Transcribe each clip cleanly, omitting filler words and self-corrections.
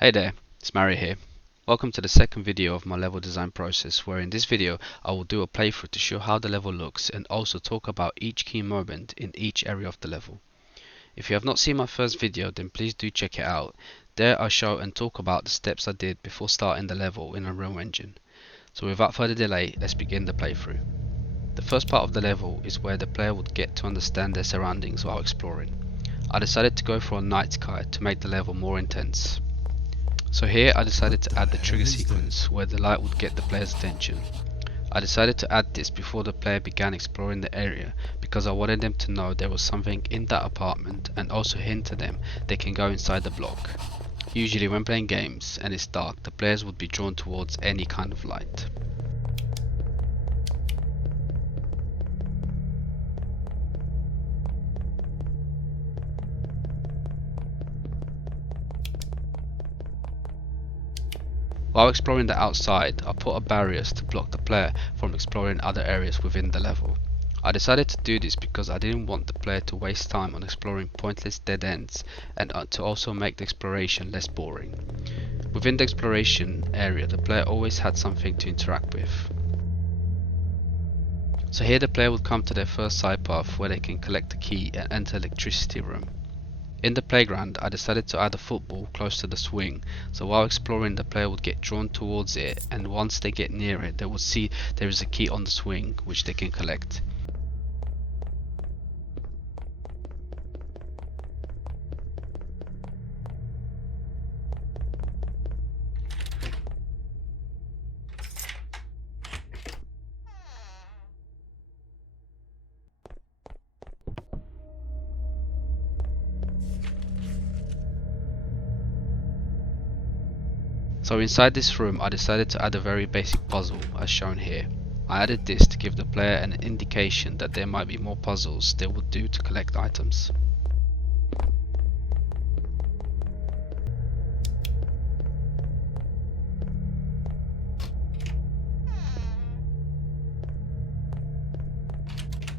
Hey there, it's Mario here. Welcome to the second video of my level design process, where in this video I will do a playthrough to show how the level looks and also talk about each key moment in each area of the level. If you have not seen my first video, then please do check it out. There I show and talk about the steps I did before starting the level in Unreal Engine. So without further delay, let's begin the playthrough. The first part of the level is where the player would get to understand their surroundings while exploring. I decided to go for a night sky to make the level more intense. So here I decided to add the trigger sequence where the light would get the player's attention. I decided to add this before the player began exploring the area because I wanted them to know there was something in that apartment and also hint to them they can go inside the block. Usually when playing games and it's dark, the players would be drawn towards any kind of light. While exploring the outside, I put up barriers to block the player from exploring other areas within the level. I decided to do this because I didn't want the player to waste time on exploring pointless dead ends and to also make the exploration less boring. Within the exploration area, the player always had something to interact with. So here the player would come to their first side path where they can collect the key and enter the electricity room. In the playground, I decided to add a football close to the swing, so while exploring the player would get drawn towards it, and once they get near it they will see there is a key on the swing which they can collect. So inside this room I decided to add a very basic puzzle as shown here. I added this to give the player an indication that there might be more puzzles they would do to collect items.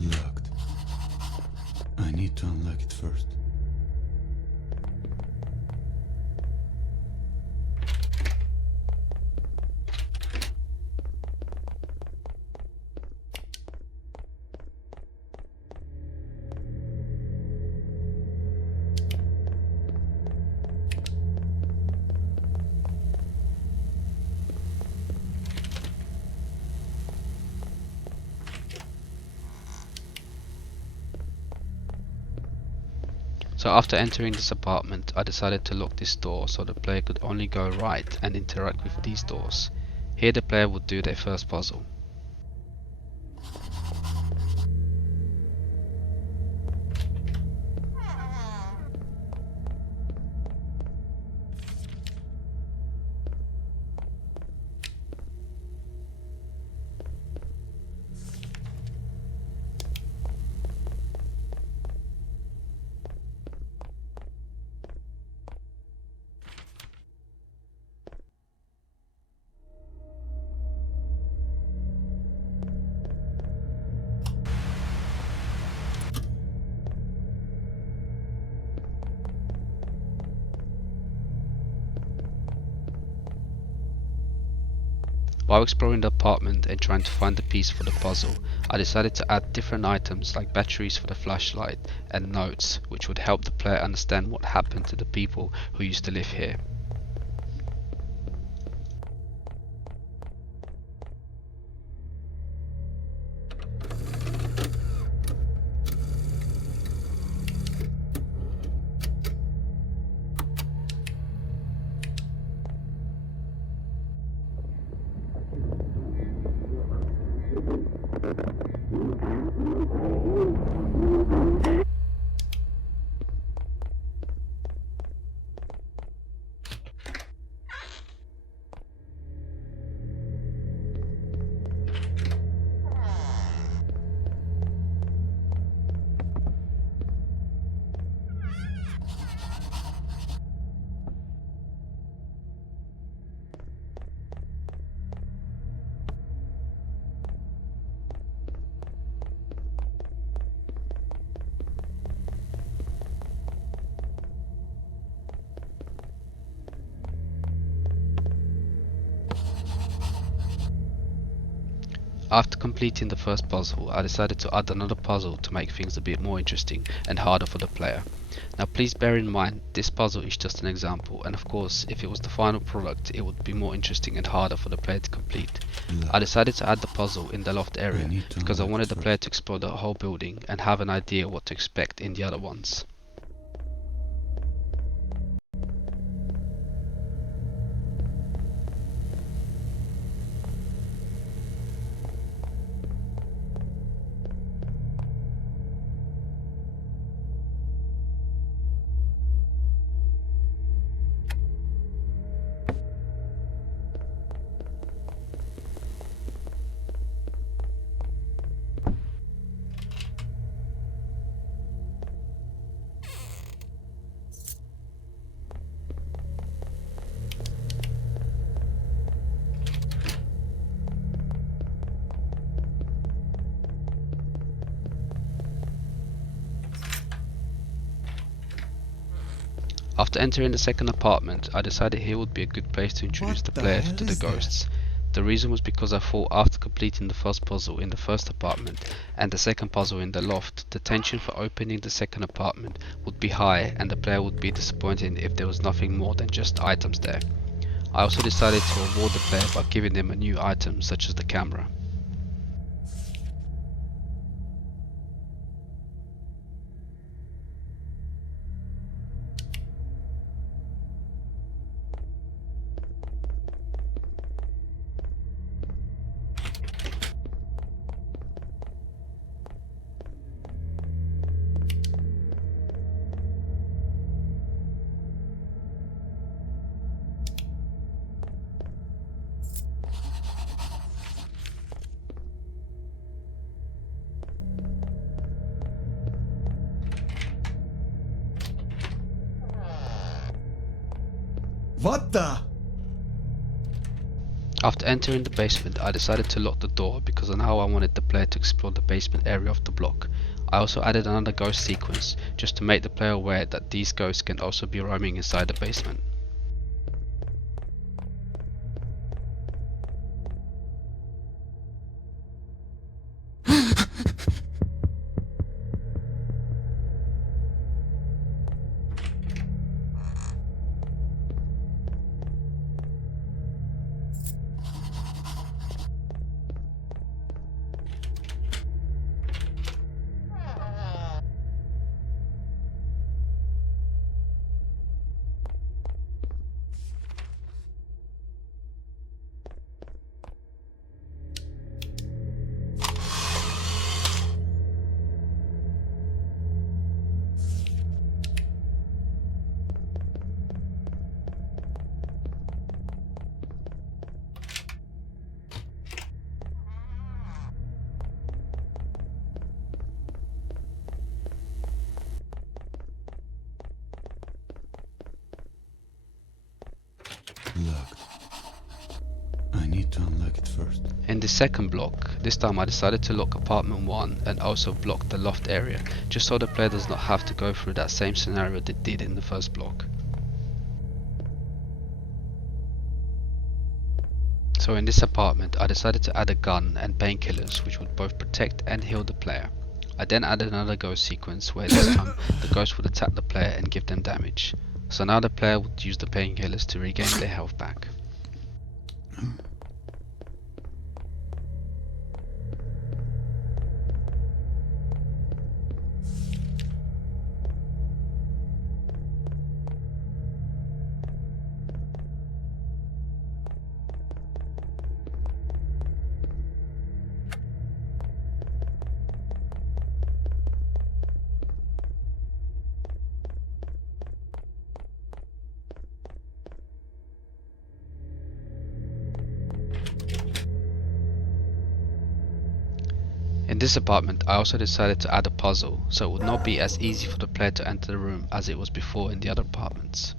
Locked. I need to unlock it first. So after entering this apartment, I decided to lock this door so the player could only go right and interact with these doors. Here the player would do their first puzzle. While exploring the apartment and trying to find the piece for the puzzle, I decided to add different items like batteries for the flashlight and notes which would help the player understand what happened to the people who used to live here. After completing the first puzzle, I decided to add another puzzle to make things a bit more interesting and harder for the player. Now please bear in mind, this puzzle is just an example, and of course if it was the final product it would be more interesting and harder for the player to complete. I decided to add the puzzle in the loft area because I wanted the player to explore the whole building and have an idea what to expect in the other ones. After entering the second apartment, I decided here would be a good place to introduce the player to the ghosts. The reason was because I thought after completing the first puzzle in the first apartment and the second puzzle in the loft, the tension for opening the second apartment would be high and the player would be disappointed if there was nothing more than just items there. I also decided to reward the player by giving them a new item such as the camera. What the? After entering the basement, I decided to lock the door because now I wanted the player to explore the basement area of the block. I also added another ghost sequence just to make the player aware that these ghosts can also be roaming inside the basement. Locked. I need to unlock it first. In the second block, this time I decided to lock apartment 1 and also block the loft area, just so the player does not have to go through that same scenario they did in the first block. So in this apartment I decided to add a gun and painkillers which would both protect and heal the player. I then added another ghost sequence where this time the ghost would attack the player and give them damage. So now the player would use the painkillers to regain their health back. In this apartment I also decided to add a puzzle so it would not be as easy for the player to enter the room as it was before in the other apartments.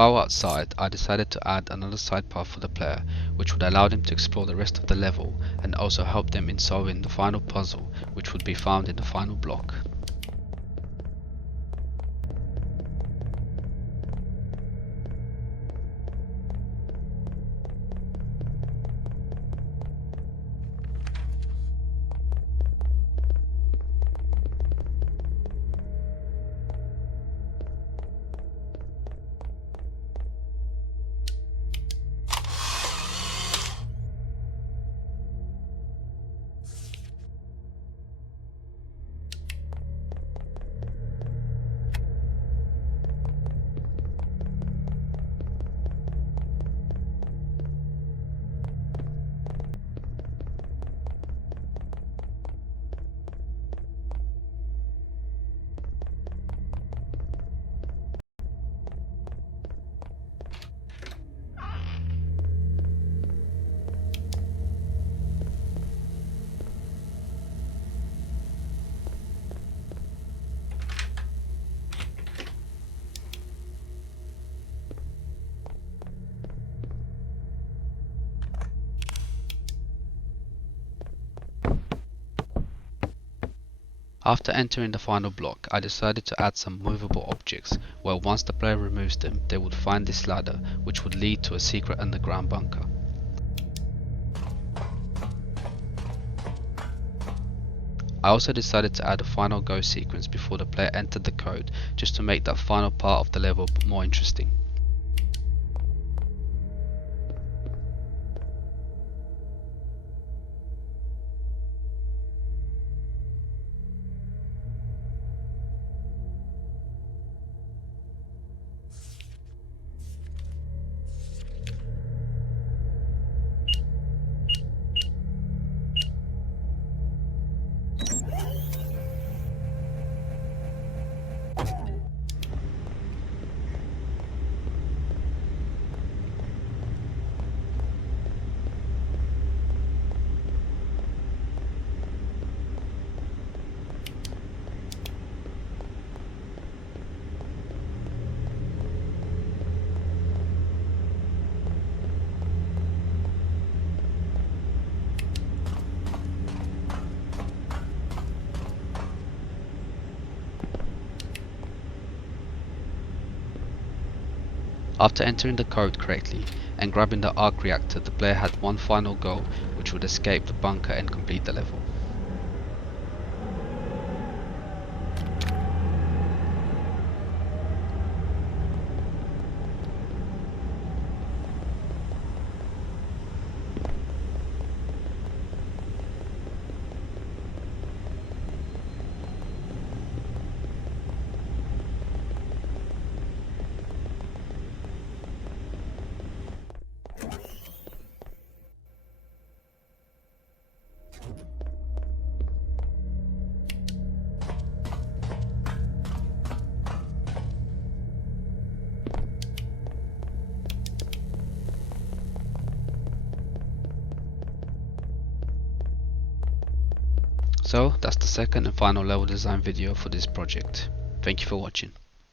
While outside, I decided to add another side path for the player, which would allow them to explore the rest of the level and also help them in solving the final puzzle, which would be found in the final block. After entering the final block, I decided to add some movable objects, where once the player removes them, they would find this ladder, which would lead to a secret underground bunker. I also decided to add a final go sequence before the player entered the code, just to make that final part of the level more interesting. After entering the code correctly and grabbing the arc reactor, the player had one final goal, which would escape the bunker and complete the level. So that's the second and final level design video for this project. Thank you for watching.